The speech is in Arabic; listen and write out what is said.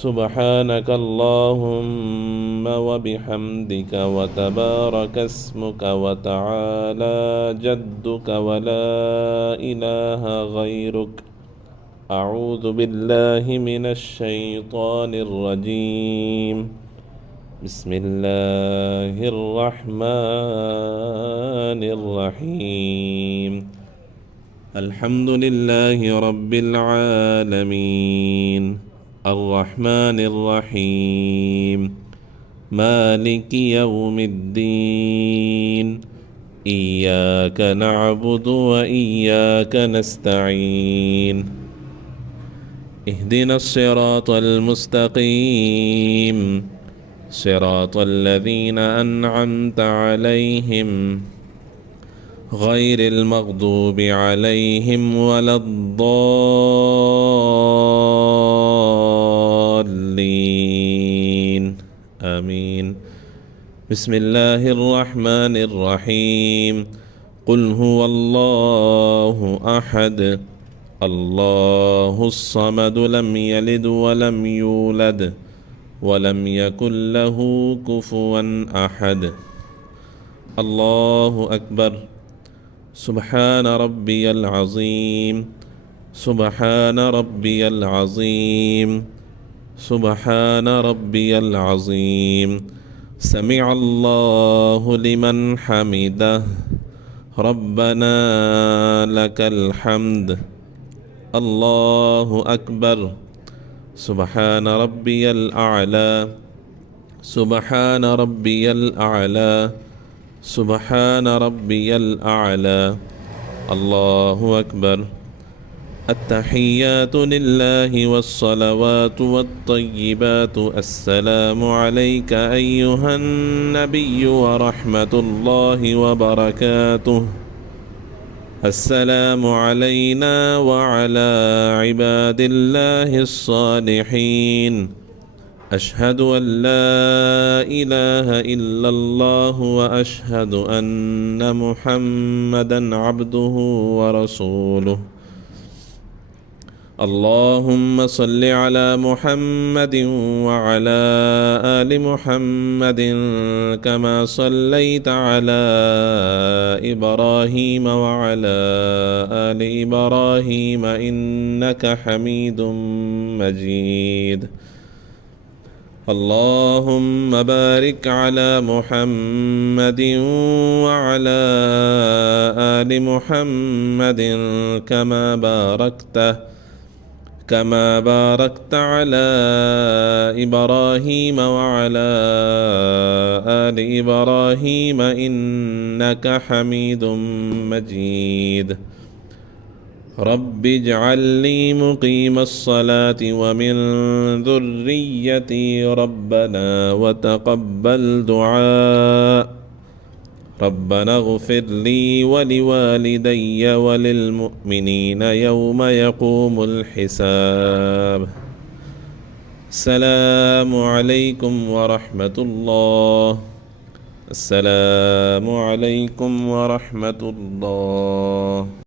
سبحانك اللهم وبحمدك وتبارك اسمك وتعالى جدك ولا إله غيرك. أعوذ بالله من الشيطان الرجيم. بسم الله الرحمن الرحيم. الحمد لله رب العالمين الرحمن الرحيم مالك يوم الدين إياك نعبد وإياك نستعين اهدنا الصراط المستقيم صراط الذين أنعمت عليهم غير المغضوب عليهم ولا الضالين آمين. بسم الله الرحمن الرحيم. قل هو الله أحد الله الصمد لم يلد ولم يولد ولم يكن له كفوا أحد. الله أكبر. سبحان ربي العظيم سبحان ربي العظيم سبحان ربي العظيم. سمع الله لمن حمده ربنا لك الحمد. الله أكبر. سبحان ربي الأعلى سبحان ربي الأعلى سبحان ربي الأعلى. الله أكبر. التحيات لله والصلوات والطيبات. السلام عليك أيها النبي ورحمة الله وبركاته. السلام علينا وعلى عباد الله الصالحين. أشهد أن لا إله إلا الله وأشهد أن محمدا عبده ورسوله. اللهم صل على محمد وعلى آل محمد كما صليت على إبراهيم وعلى آل إبراهيم إنك حميد مجيد. اللهم بارك على محمد وعلى آل محمد كما باركت على إبراهيم وعلى آل إبراهيم إنك حميد مجيد. رب اجعل لي مقيم الصلاة ومن ذريتي ربنا وتقبل دعاء. ربنا اغفر لي ولوالدي وللمؤمنين يوم يقوم الحساب. السلام عليكم ورحمة الله. السلام عليكم ورحمة الله.